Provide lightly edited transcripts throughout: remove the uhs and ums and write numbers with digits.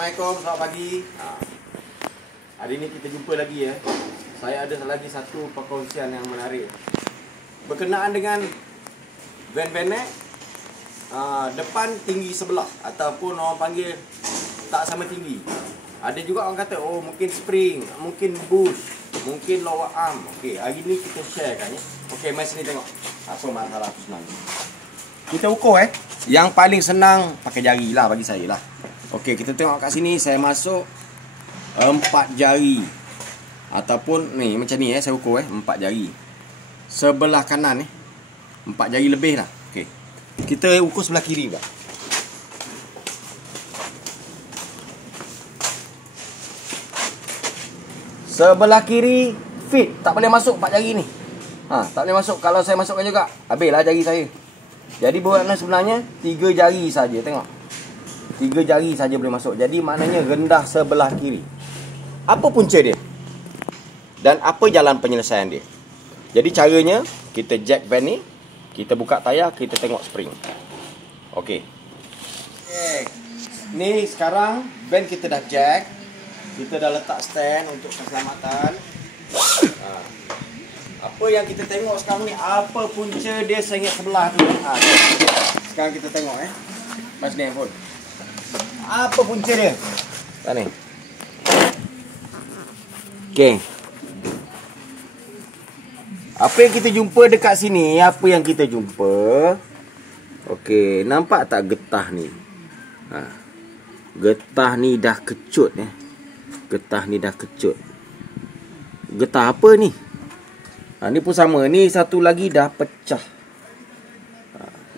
Assalamualaikum, selamat pagi. Hari ini kita jumpa lagi ya. Saya ada lagi satu perkongsian yang menarik berkenaan dengan van vanet depan tinggi sebelah ataupun orang panggil tak sama tinggi. Ada juga orang kata oh mungkin spring, mungkin bush, mungkin lower arm. Okey, hari ni kita sharekan ya. Okey, mari sini tengok. Apa masalah tu sebenarnya? Kita ukur Yang paling senang pakai jari lah bagi saya lah. Okey, kita tengok kat sini saya masuk 4 jari. Ataupun ni macam ni saya ukur 4 jari. Sebelah kanan 4 jari lebih lah. Okey. Kita ukur sebelah kiri pula. Sebelah kiri fit, tak boleh masuk 4 jari ni. Tak boleh masuk. Kalau saya masukkan juga, habislah jari saya. Jadi buatlah sebenarnya 3 jari saja. Tengok. 3 jari saja boleh masuk. Jadi maknanya rendah sebelah kiri. Apa punca dia? Dan apa jalan penyelesaian dia? Jadi caranya, kita jack van ni, kita buka tayar, kita tengok spring. Okey. Ni sekarang van kita dah jack. Kita dah letak stand untuk keselamatan. Apa yang kita tengok sekarang ni, apa punca dia sengit sebelah tu. Sekarang kita tengok Mas ni handphone. Apa punca dia? Tak ni. Okey. Apa yang kita jumpa dekat sini? Apa yang kita jumpa? Okey, nampak tak getah ni? Getah ni dah kecut Getah ni dah kecut. Getah apa ni? Ni pun sama. Ni satu lagi dah pecah.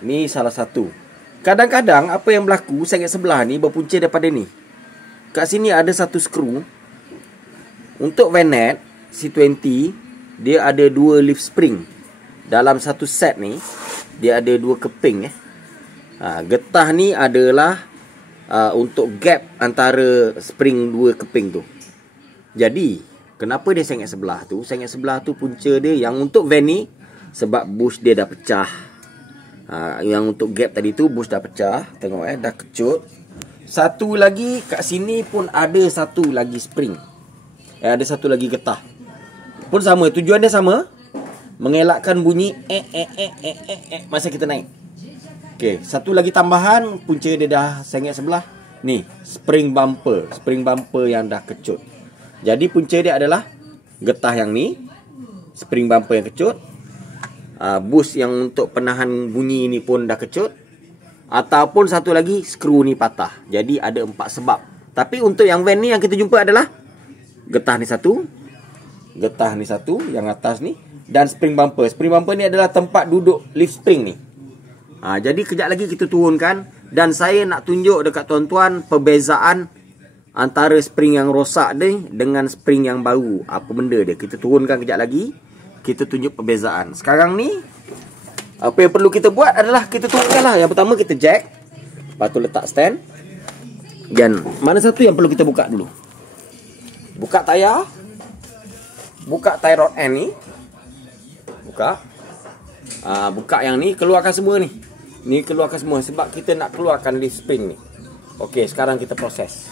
Ni salah satu. Kadang-kadang apa yang berlaku sengit sebelah ni berpunca daripada ni. Kat sini ada satu skru. Untuk vanet C20 dia ada 2 leaf spring. Dalam satu set ni dia ada 2 keping getah ni adalah untuk gap antara spring 2 keping tu. Jadi kenapa dia sengit sebelah tu? Sengit sebelah tu punca dia yang untuk van ni sebab bush dia dah pecah. Yang untuk gap tadi tu bush dah pecah. Tengok dah kecut. Satu lagi kat sini pun ada satu lagi spring. Ada satu lagi getah. Pun sama, tujuan dia sama. Mengelakkan bunyi masa kita naik. Okey, satu lagi tambahan punca dia dah sengit sebelah. Ni, spring bumper. Spring bumper yang dah kecut. Jadi punca dia adalah getah yang ni, spring bumper yang kecut, bush yang untuk penahan bunyi ni pun dah kecut, ataupun satu lagi skru ni patah. Jadi ada 4 sebab. Tapi untuk yang van ni yang kita jumpa adalah getah ni satu, getah ni satu yang atas ni, dan spring bumper. Spring bumper ni adalah tempat duduk leaf spring ni. Jadi kejap lagi kita turunkan. Dan saya nak tunjuk dekat tuan-tuan perbezaan antara spring yang rosak ni dengan spring yang baru. Apa benda dia? Kita turunkan kejap lagi. Kita tunjuk perbezaan. Sekarang ni apa yang perlu kita buat adalah kita turunkan lah. Yang pertama kita jack. Lepas tu letak stand. Dan mana satu yang perlu kita buka dulu? Buka tayar. Buka tie rod end ni. Buka. Buka yang ni. Keluarkan semua ni. Ni keluarkan semua sebab kita nak keluarkan leaf spring ni. Okey, sekarang kita proses.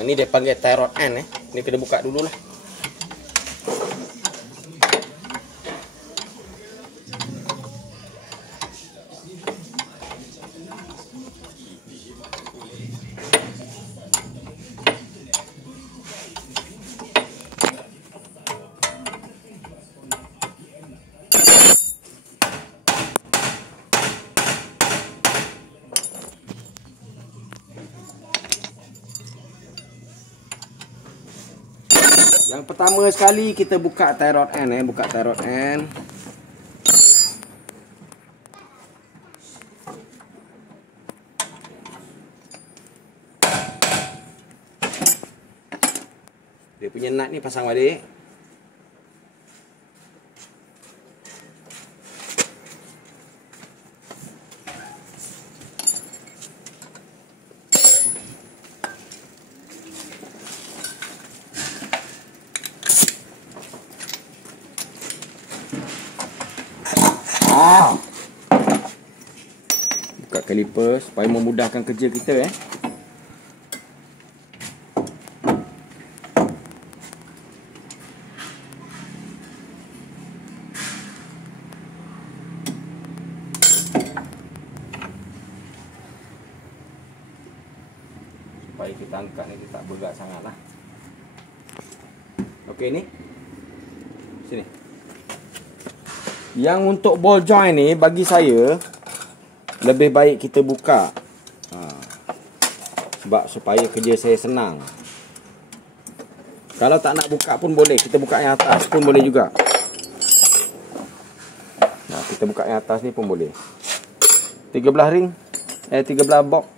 Ini dia panggil tie rod end Ni kita buka dulu lah. Yang pertama sekali kita buka tie rod end buka tie rod end. Dia punya nut ni pasang balik. buka kaliper supaya memudahkan kerja kita supaya kita angkat ni dia tak bergerak sangat lah. Okey, ni sini. Yang untuk ball joint ni bagi saya lebih baik kita buka sebab supaya kerja saya senang. Kalau tak nak buka pun boleh, kita buka yang atas pun boleh juga. Kita buka yang atas ni pun boleh. 13 ring 13 box.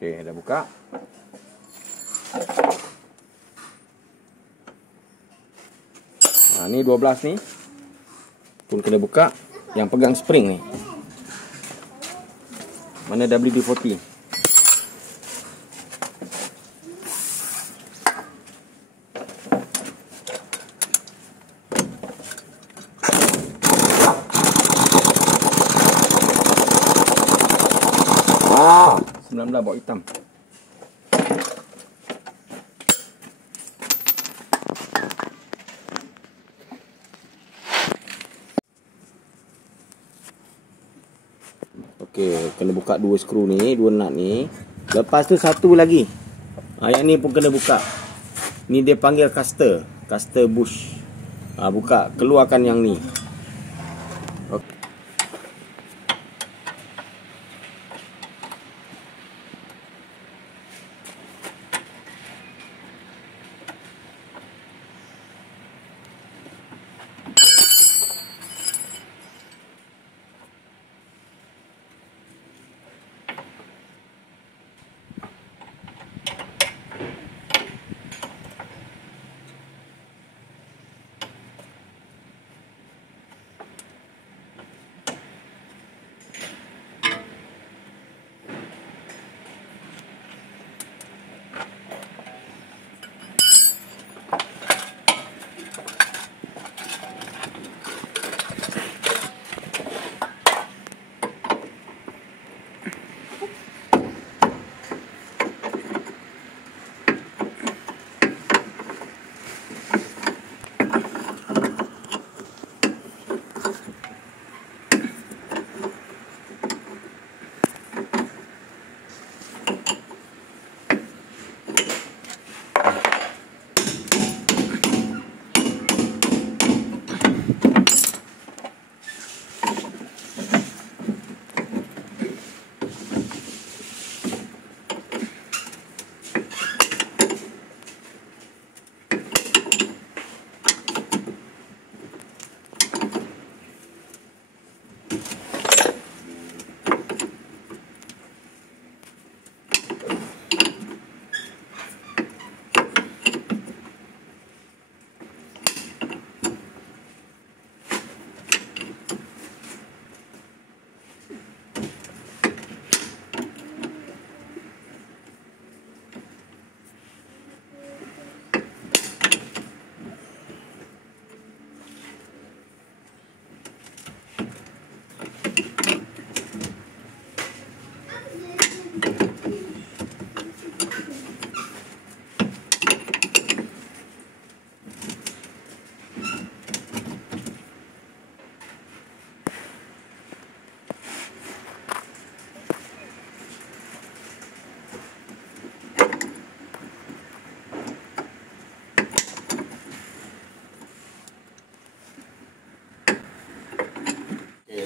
Okey, dah buka. Ni 12 ni pun kena buka. Yang pegang spring ni mana WD-40. Belah bawa hitam. Okey, kena buka 2 skru ni, 2 nut ni. Lepas tu satu lagi. Yang ni pun kena buka. Ni dia panggil caster bush. Buka, keluarkan yang ni. Okey.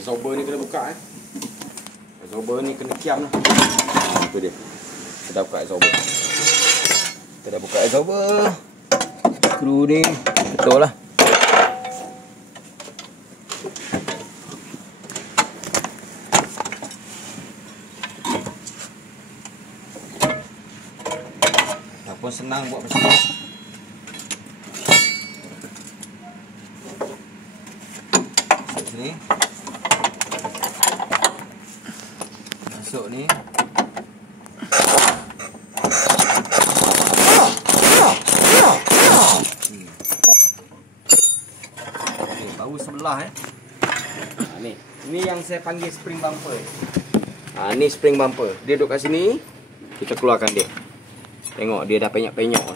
Absorber ni kena buka Absorber ni kena kiam lah. Itu dia. Kita dah buka absorber. Kita dah buka absorber. Skru ni betul lah. pun senang buat macam ni. Masuk sini. Masuk ni. Okey, baru sebelah ni yang saya panggil spring bumper. Ni spring bumper. Dia duduk kat sini. Kita keluarkan dia. Tengok dia dah penyok-penyok.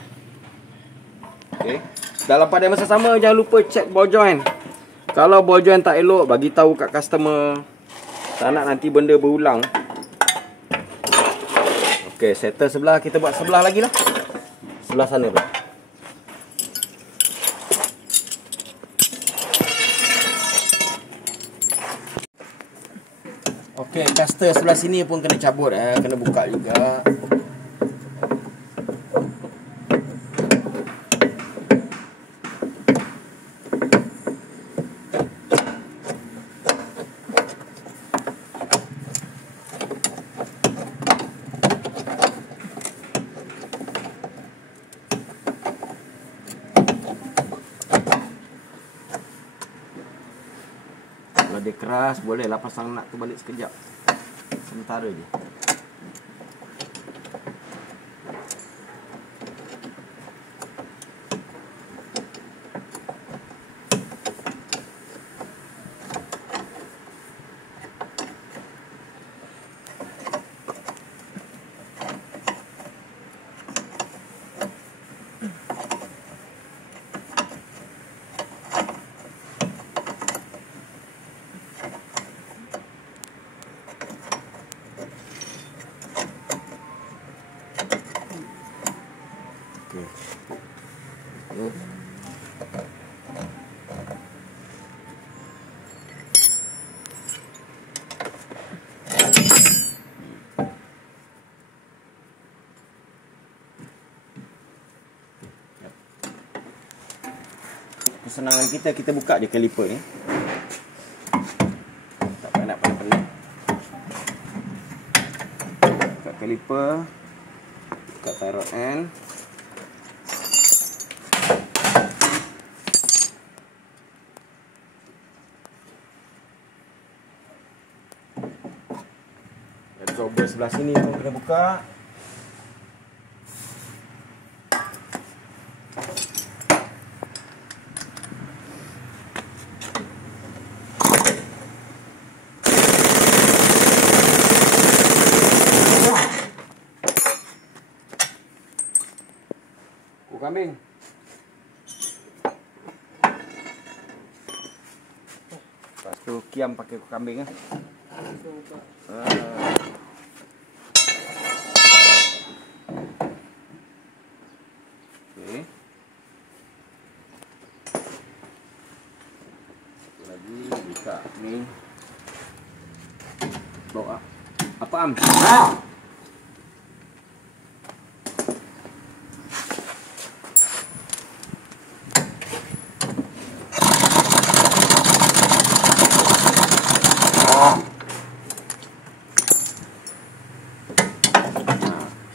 Okey. Dalam pada masa sama jangan lupa check ball joint. Kalau ball joint tak elok, bagi tahu kat customer. Tak nak nanti benda berulang. Okey, settle sebelah, kita buat sebelah lagi lah. Sebelah sana pula. Okey, caster sebelah sini pun kena cabut, kena buka juga. Kalau dia keras, bolehlah pasang nut tu balik sekejap. Sementara je. Kesenangan kita buka je kaliper ni. Tak payah nak pelik-pelik. Buka kaliper, buka tie rod end. Absorber sebelah sini pun kena buka. Kambing. Lepas tu kiam pakai kambing ah. Okey. Lagi buka ni. Bawa apa am?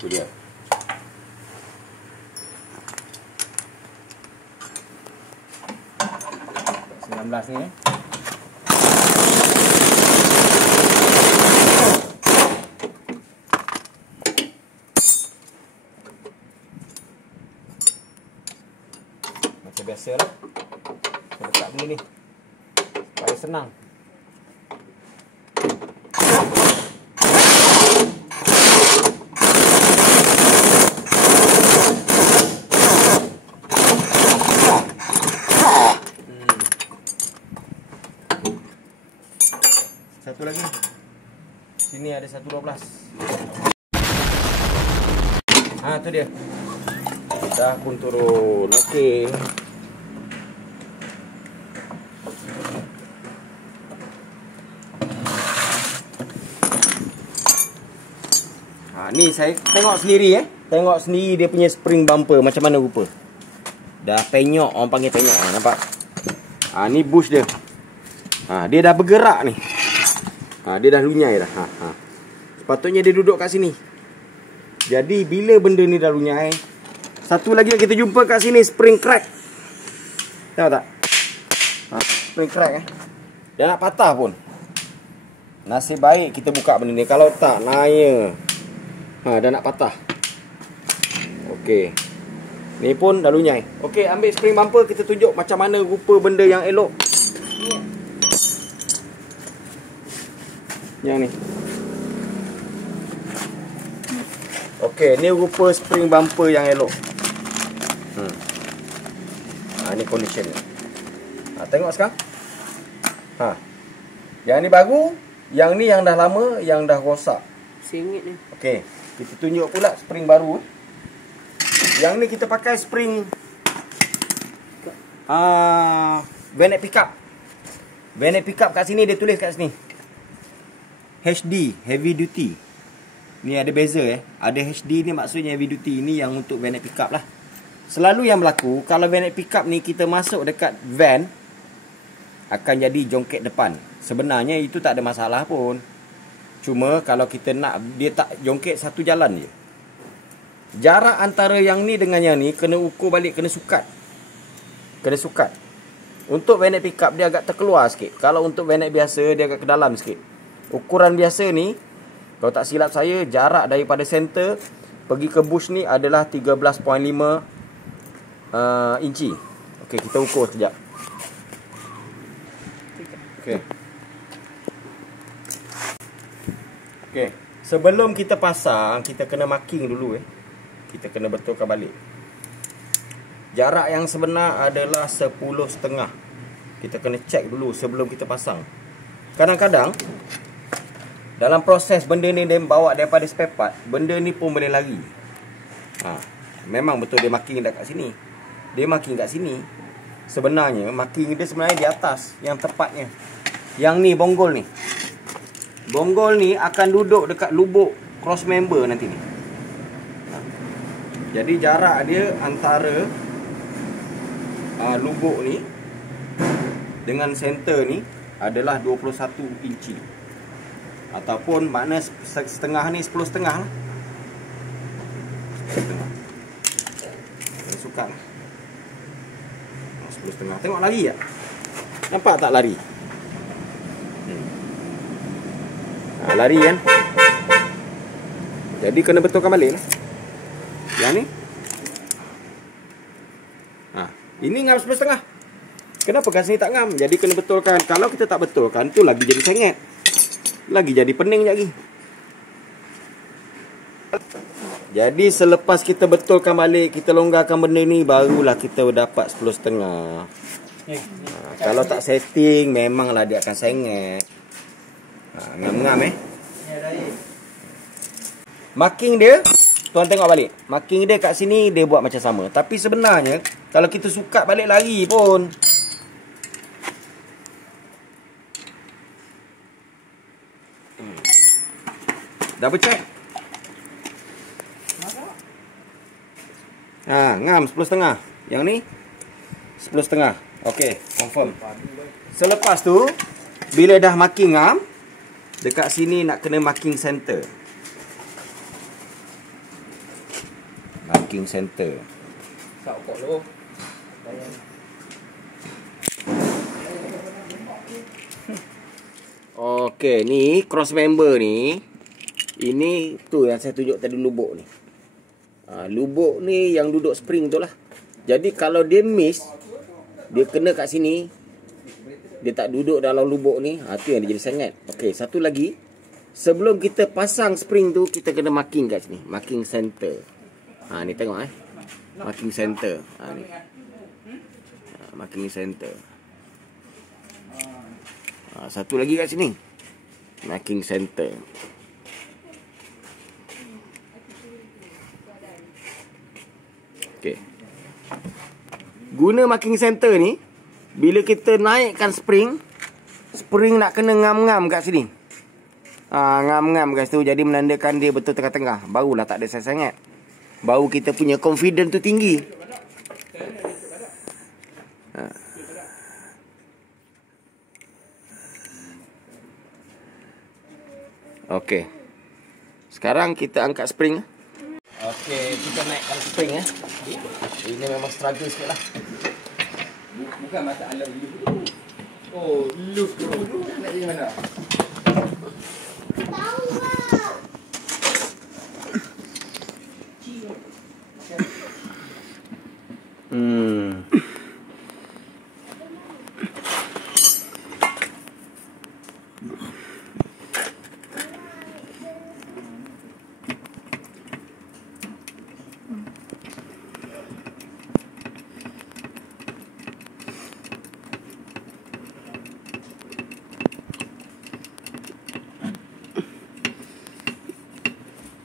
Itu dia. Sembilan belas ni. Macam biasa lah. Saya letak begini. Supaya senang. Satu lagi. Sini ada 112. Tu dia. Dah pun turun. Okey. Ni saya tengok sendiri Tengok sendiri dia punya spring bumper macam mana rupa. Dah penyok, orang panggil penyok. Nampak? Ni bush dia. Dia dah bergerak ni. Dia dah lunyai dah. Sepatutnya dia duduk kat sini. Jadi bila benda ni dah lunyai, Satu lagi yang kita jumpa kat sini, spring crack. Tengok tak? Spring crack Dia nak patah pun. Nasib baik kita buka benda ni. Kalau tak, naya. Dah nak patah. Okey. Ni pun dah lunyai. Okey, ambil spring bumper, kita tunjuk macam mana rupa benda yang elok. Yang ni. Okey, ni rupa spring bumper yang elok. Ni condition ni. Tengok sekarang. Yang ni baru, yang ni yang dah lama, yang dah rosak. RM1 ni. Okey, kita tunjuk pula spring baru. Yang ni kita pakai spring vanet pickup. Vanet pickup kat sini dia tulis kat sini. HD, heavy duty. Ni ada beza Ada HD ni maksudnya heavy duty. Ini yang untuk vanet pickup lah. Selalu yang berlaku kalau vanet pickup ni kita masuk dekat van, akan jadi jongkit depan. Sebenarnya itu tak ada masalah pun. Cuma kalau kita nak dia tak jongkit satu jalan je. Jarak antara yang ni dengan yang ni kena ukur balik, kena sukat. Kena sukat. Untuk vanet pickup dia agak terkeluar sikit. Kalau untuk vanet biasa dia agak ke dalam sikit. Ukuran biasa ni, kalau tak silap saya, jarak daripada center pergi ke bush ni adalah 13.5 inci. Okey, kita ukur sekejap. Okey. Okey, sebelum kita pasang, kita kena marking dulu Kita kena betulkan balik. Jarak yang sebenar adalah 10.5. Kita kena check dulu sebelum kita pasang. Kadang-kadang dalam proses benda ni dia bawa daripada spare part, benda ni pun boleh lari. Memang betul dia marking dekat sini. Dia marking kat sini. Sebenarnya marking dia sebenarnya di atas yang tepatnya. Yang ni bonggol ni. Bonggol ni akan duduk dekat lubuk cross member nanti ni. Jadi jarak dia antara lubuk ni dengan center ni adalah 21 inci. Ataupun makna setengah ni 10.5 lah. Suka 10.5. Tengok lari tak? Nampak tak lari? Lari kan? Jadi kena betulkan balik lah. Yang ni ini ngam 10.5. Kenapa kat sini tak ngam? Jadi kena betulkan. Kalau kita tak betulkan, tu lagi jadi sengit. Lagi jadi pening lagi. Jadi selepas kita betulkan balik, kita longgarkan benda ni, barulah kita dapat 10.5. Kalau tak setting, memanglah dia akan sengit. Ngam-ngam Marking dia, tuan tengok balik. Marking dia kat sini dia buat macam sama. Tapi sebenarnya kalau kita sukat balik lari pun, double check. Ngam 10.5. Yang ni 10.5. Okey, confirm. Selepas tu, bila dah marking ngam, dekat sini nak kena marking center. Marking center. Okey, ni cross member ni. Ini tu yang saya tunjuk tadi, lubuk ni. Lubuk ni yang duduk spring tu lah. Jadi kalau dia miss, dia kena kat sini, dia tak duduk dalam lubuk ni, tu yang dia jadi sengit. Okey, satu lagi. Sebelum kita pasang spring tu, kita kena marking kat sini. Marking center. Ni tengok marking center. Ni. Marking center. Satu lagi kat sini. Marking center. Okey. Guna marking center ni, bila kita naikkan spring, spring nak kena ngam-ngam kat sini. Ngam-ngam kat situ, jadi menandakan dia betul tengah-tengah. Barulah tak ada sengit. Baru kita punya confidence tu tinggi. Okey. Sekarang kita angkat spring. Okey. Okey, kita naikkan spring ya. Ini memang struggle sikit lah. Bukan masalah loop. Oh, loop tu nak jadi mana?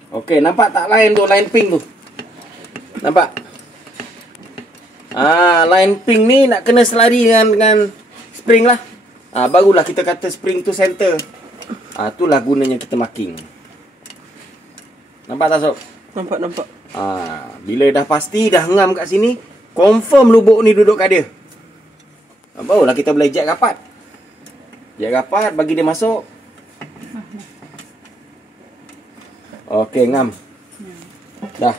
Okey, nampak tak line tu, line pink tu? Nampak? Line pink ni nak kena selari dengan spring lah. Barulah kita kata spring tu center. Itulah gunanya kita marking. Nampak tak, Sob? Nampak. Bila dah pasti dah ngam kat sini, confirm lubuk ni duduk kat dia. Barulah kita boleh jack rapat. Jack rapat, bagi dia masuk. Okey, ngam. Dah.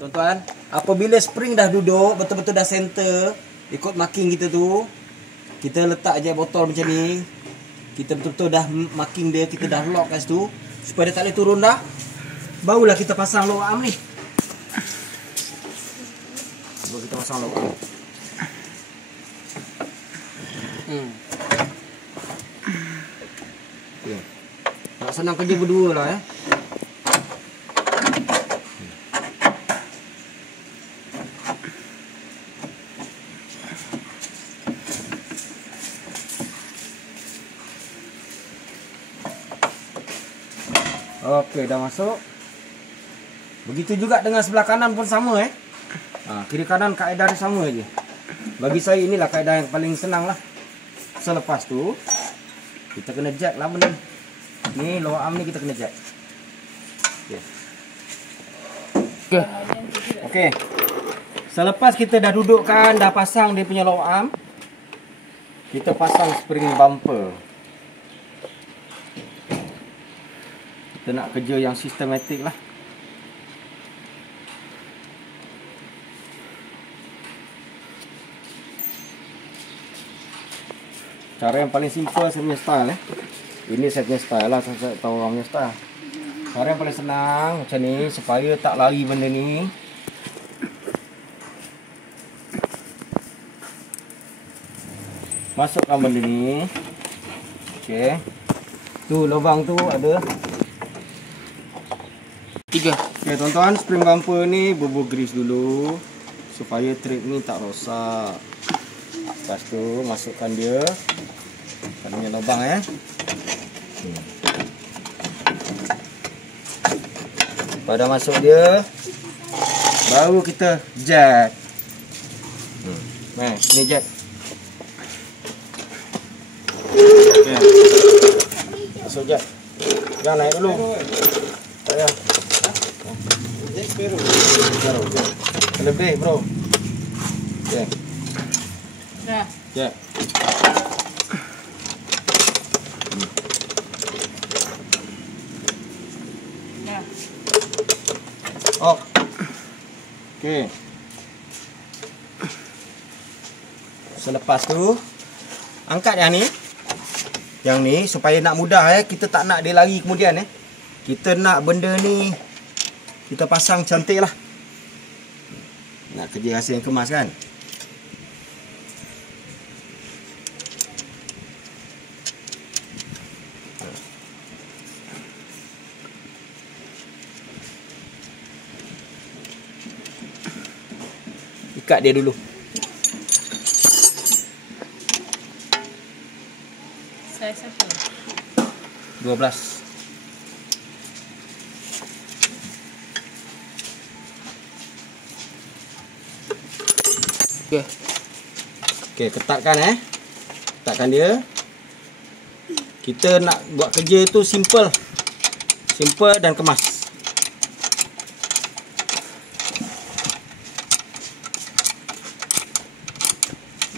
Tuan-tuan, apabila spring dah duduk, betul-betul dah center, ikut marking kita tu, kita letak je botol macam ni. Kita betul-betul dah marking dia, kita dah lock kat situ, supaya dia tak boleh turun dah. Barulah kita pasang lock arm ni. Baru kita pasang lock arm. Nak senang kerja berdua lah ya. Okey, dah masuk. Begitu juga dengan sebelah kanan pun sama kiri kanan kaedah dia sama je. Bagi saya inilah kaedah yang paling senang lah. Selepas tu kita kena jack lah benda ni. Lower arm ni kita kena jack. Okey. Selepas kita dah dudukkan, dah pasang dia punya lower arm, kita pasang spring bumper. Kita nak kerja yang sistematik lah. Cara yang paling simple saya punya style Ini saya punya style lah, saya tahu orang punya style. Cara yang paling senang macam ni, supaya tak lari benda ni. Masukkan benda ni. Okey. Tu lubang tu ada 3. Okey tuan-tuan, spring bumper ni bubur grease dulu supaya trip ni tak rosak. Lepas tu masukkan dia. Kan punya lubang Pada masuk dia, baru kita jack. Ni jack. Okey. Masuk jack. Jangan naik dulu. Tak payah. Jack separuh. Lebih bro. Okey. Dah. Jack. Oh. Okey. Selepas tu angkat yang ni. Yang ni supaya nak mudah kita tak nak dia lari kemudian Kita nak benda ni kita pasang cantik lah. Nak kerja hasil yang kemas kan. Ikat dia dulu. Saiz apa? 12. Okey. Okey, ketatkan Ketatkan dia. Kita nak buat kerja tu simple. Simple dan kemas.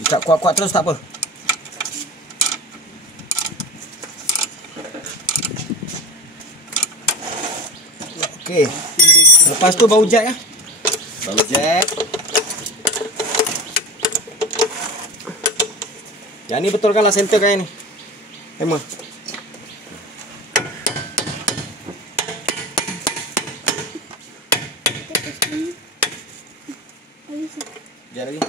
Ikat kuat-kuat terus tak apa. Okey. Lepas tu bau jack ya. Bau jack. Yang ni betulkanlah center kain ni. Emma. Sekejap lagi.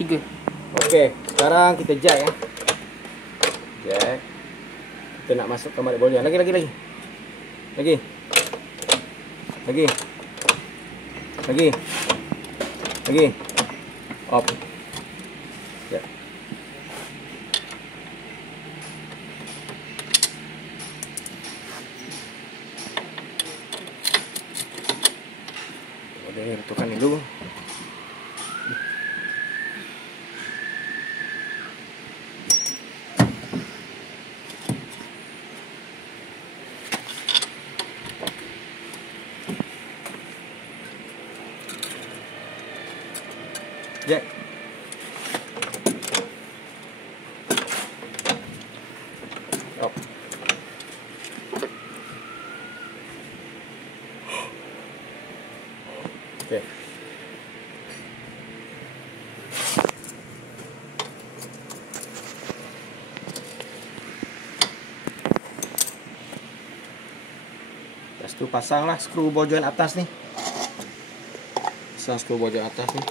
Tiga. Okey, sekarang kita jack ya. Jack. Kita nak masukkan balik boleh. Lagi. Lagi. Op. Ya. Boleh betulkan dulu. Jack. Op. Okey. Lepas tu pasanglah skru bojoan atas ni. Pasang skru bojoan atas ni.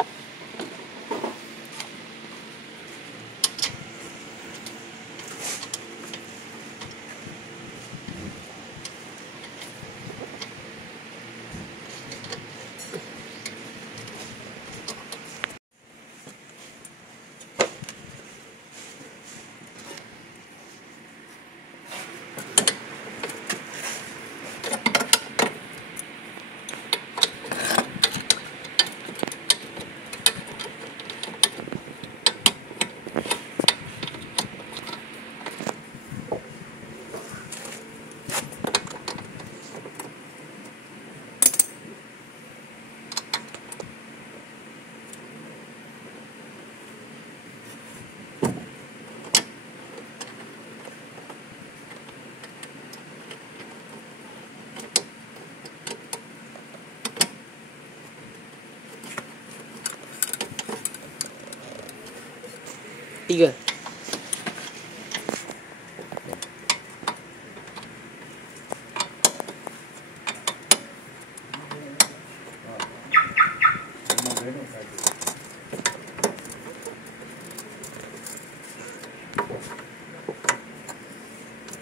Tiga.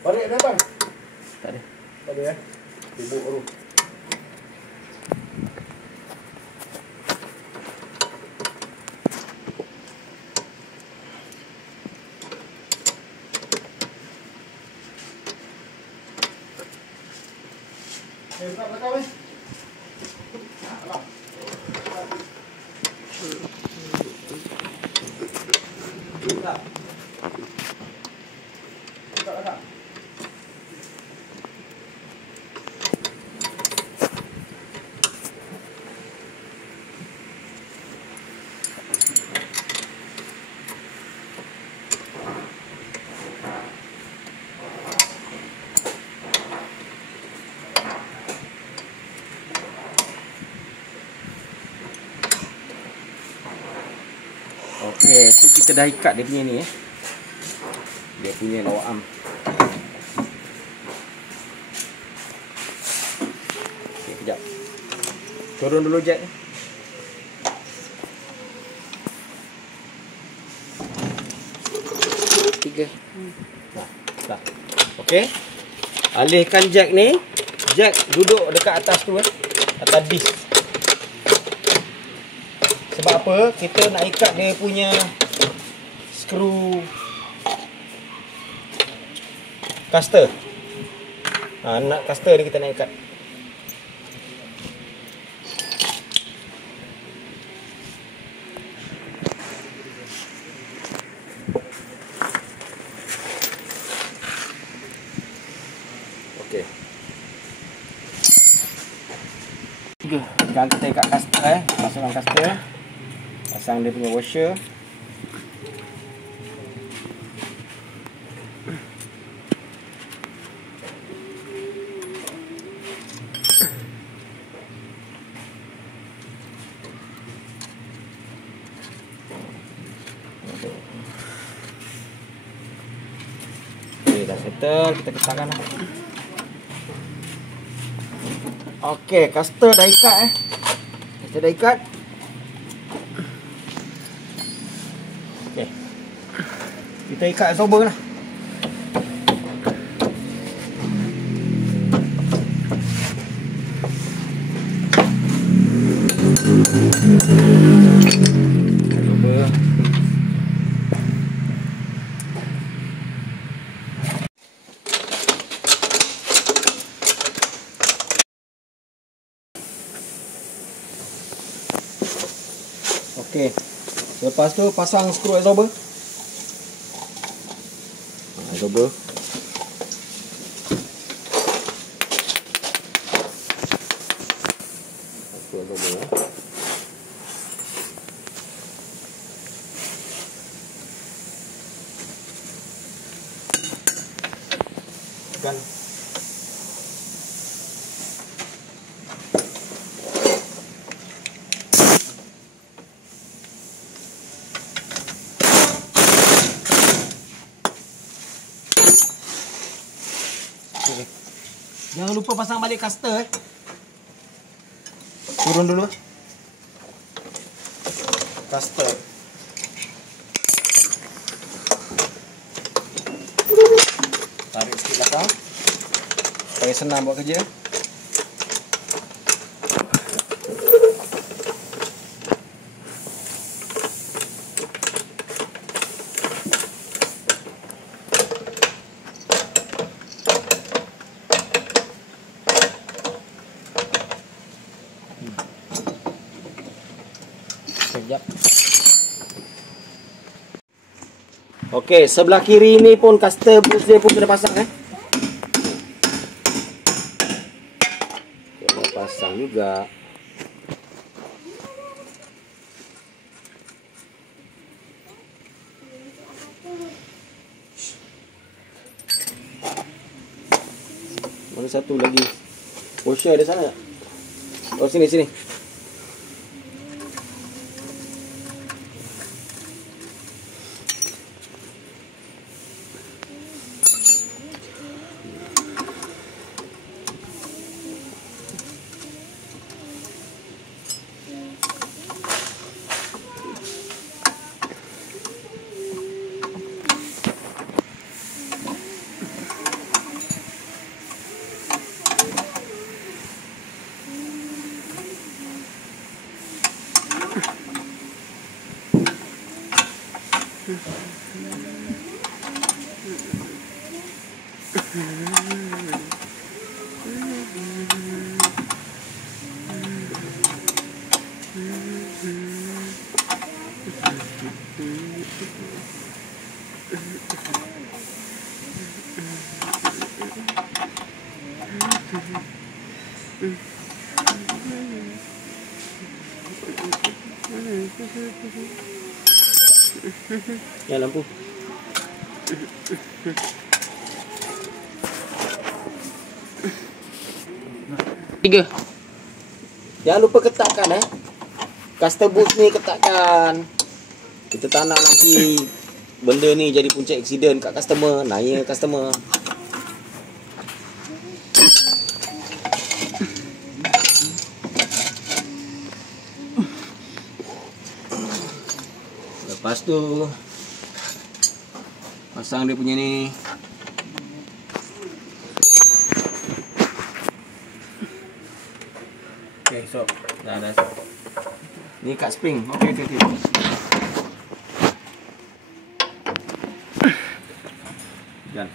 Balik ada bang? Tak ada. Tak ada ya? Sibuk baru. Buka belakang ni. Buka. Buka belakang. Okey, tu kita dah ikat dia punya ni Dia punya lawak arm. Okey, kejap. Turun dulu jack ni. Tiga. Dah. Okey. Alihkan jack ni. Jack duduk dekat atas tu atas disk. Sebab apa? Kita nak ikat dia punya skru caster. Nak caster ni kita nak ikat. Okey. Sekarang kita ikat caster Pasang caster. Pasang dia punya washer. settle, kita ketakkan. Okey, caster dah ikat Caster dah ikat. Okey. Kita ikat absorber lah. Absorber. Okey. Lepas tu pasang skru absorber. Absorber. Skru absorber. Tekan. Jangan lupa pasang balik caster. Turun dulu. Caster. Tarik sikit belakang supaya senang buat kerja. Sekejap. Okey, sebelah kiri ni pun caster boost dia pun kena pasang Kena pasang juga. Mana satu lagi? Washer ada sana. Oh, sini. Ya, lampu. Tiga. Jangan lupa ketatkan caster boost ni ketatkan. Kita tak nak nanti benda ni jadi punca aksiden kat customer, naya customer. Lepas tu pasang dia punya ni. Okey, so dah. Ni kat spring. Okey. Jangan.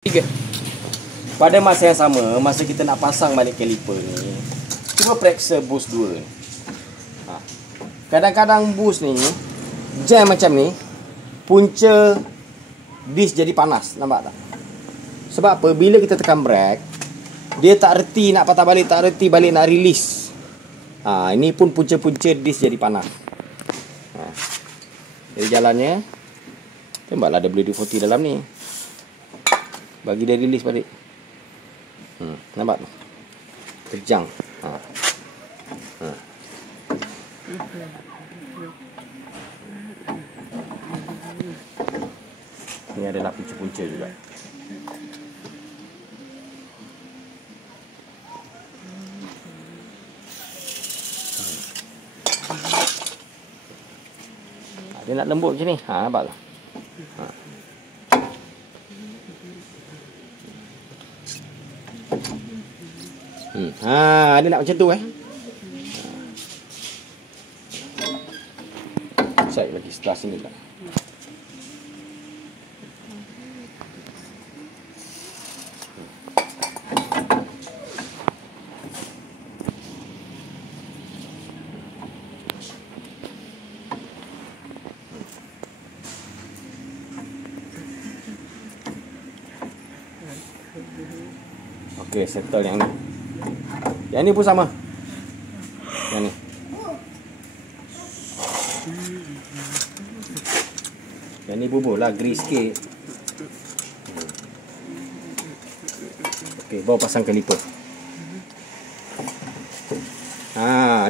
Tiga. Pada masa yang sama, masa kita nak pasang balik kaliper ni, cuba periksa boost 2. Kadang-kadang boost ni jam macam ni, punca disk jadi panas. Nampak tak? Sebab apa? Bila kita tekan brake, dia tak reti nak patah balik, tak reti balik nak release. Ini pun punca-punca disk jadi panas. Jadi jalannya, tembaklah WD-40 dalam ni. Bagi dia release balik. Nampak tu? Kejang. Ni adalah punca-punca juga. Dia nak lembut macam ni. Nampak tak? Dia nak macam tu Cek lagi setelah sini tak. Okey, settle yang ni. Yang ni pun sama. Yang ni. Yang ni bubuh lah, grease sikit. Okey, bawa pasang kaliper.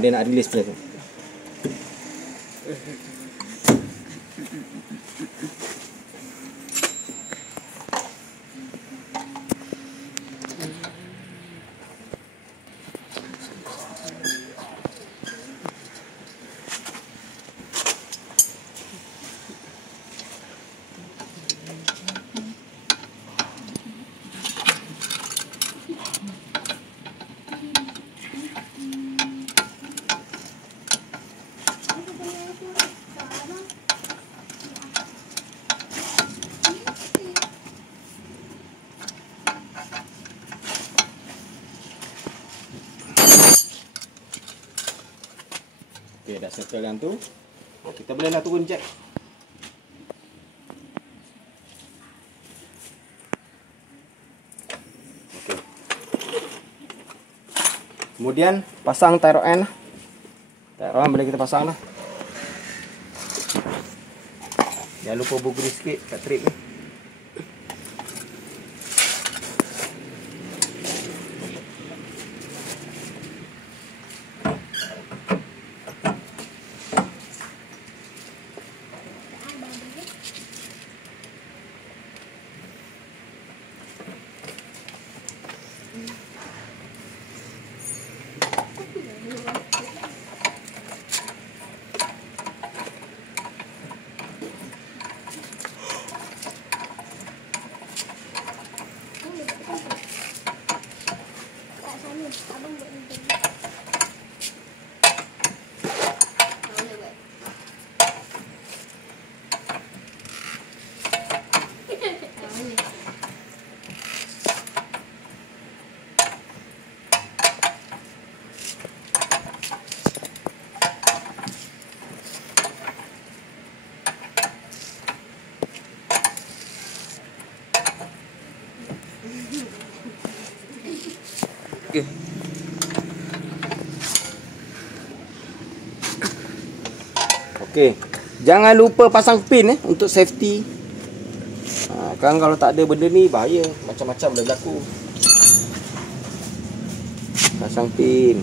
Dia nak release benda tu. Okey, dah settle yang tu. Kita bolehlah turun jack. Okey. Kemudian pasang tie rod end. Tie rod boleh kita pasang lah. Jangan lupa bergrease sikit kat trip ni. Okey. Okey. Jangan lupa pasang pin untuk safety. Kan kalau tak ada benda ni bahaya, macam-macam boleh berlaku. Pasang pin.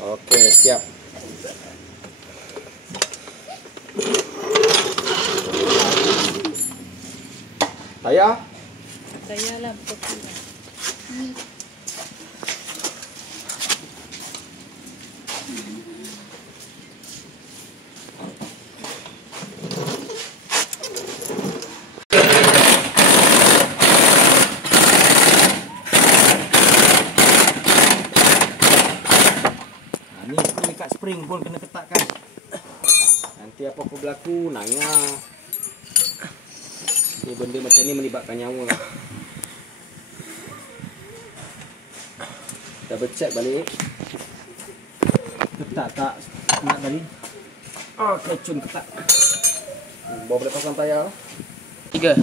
Okey, siap. Ayah? Saya lah betul. Ni dekat spring pun kena ketatkan. Nanti apa-apa berlaku, nanya. Ni benda macam ni melibatkan nyawa. Double check balik. Ketat tak nak tadi? Kecun ketat. Bawa boleh pasang tayar. 3.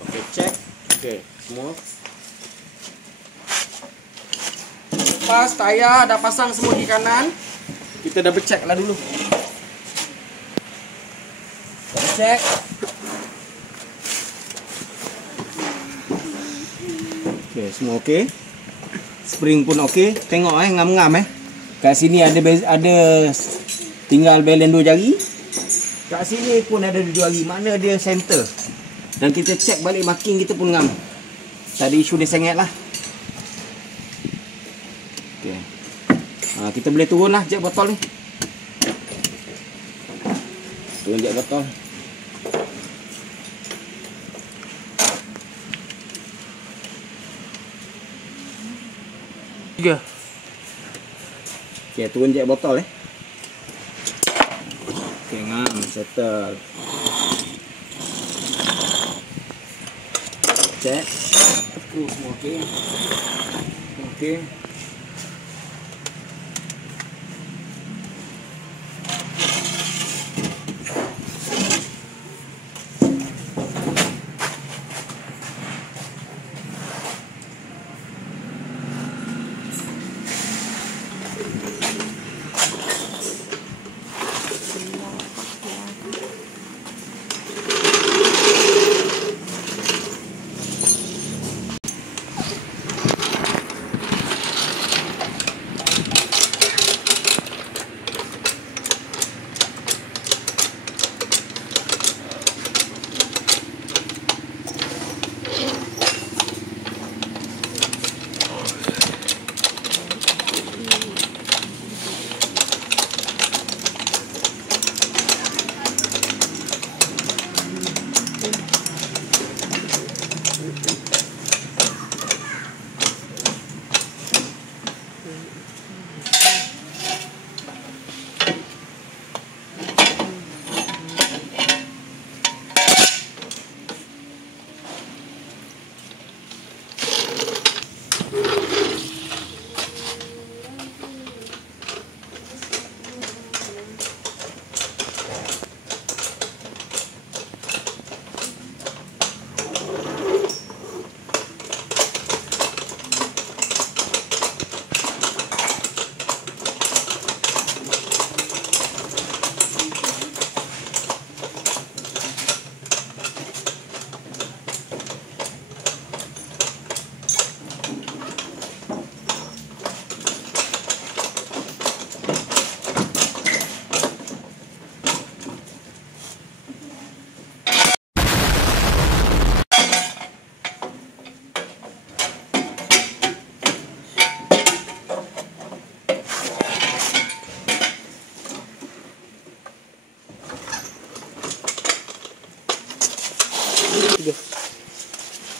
Oke, cek. Oke, semua. Lepas tayar dah pasang semua di kanan, kita double check lah dulu. Double check. Okey, semua okey. Spring pun okey. Tengok ngam-ngam Kat sini ada tinggal balance 2 jari. Kat sini pun ada 2 jari. Mana dia center. Dan kita check balik marking kita pun ngam. Tadi isu dia sengit lah. Okey. Kita boleh turun lah jack botol ni. Turun jack botol. Tiga. Okey, turun jack botol Okey, ngam, settle. Check. Semua okey. Okey.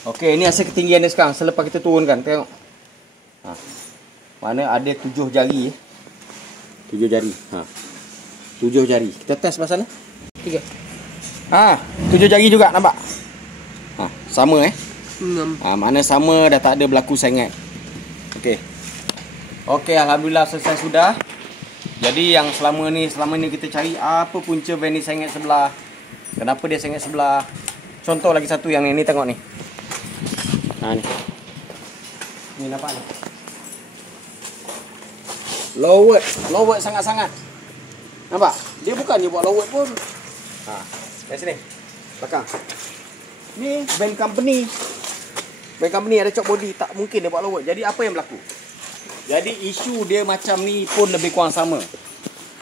Okey, ini hasil ketinggian dia sekarang selepas kita turunkan. Tengok. Mana ada 7 jari 7 jari. 7 jari. Kita test pasal ni. 3. 7 jari juga nampak. Sama mana sama, dah tak ada berlaku sengit. Okey. Okey, alhamdulillah selesai sudah. Jadi yang selama ni kita cari apa punca van ni sengit sebelah. Kenapa dia sengit sebelah? Contoh lagi satu yang ni tengok ni. Ni. Ni nampak ni. Lowered sangat-sangat. Nampak? Dia bukan dia buat lowered pun. Dari sini. Belakang. Ni van company. Van company ada chok body, tak mungkin dia buat lowered. Jadi apa yang berlaku? Jadi isu dia macam ni pun lebih kurang sama.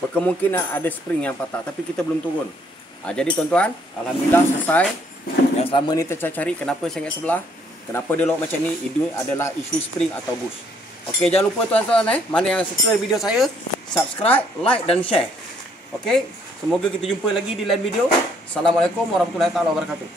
Berkemungkinan ada spring yang patah, tapi kita belum turun. Jadi tuan-tuan, alhamdulillah selesai. Yang selama ni kita cari kenapa sengit sebelah, kenapa dia lock macam ni, itu adalah isu spring atau bush. Okey, jangan lupa tuan-tuan mana yang suka video saya, subscribe, like dan share. Okey, semoga kita jumpa lagi di lain video. Assalamualaikum warahmatullahi wabarakatuh.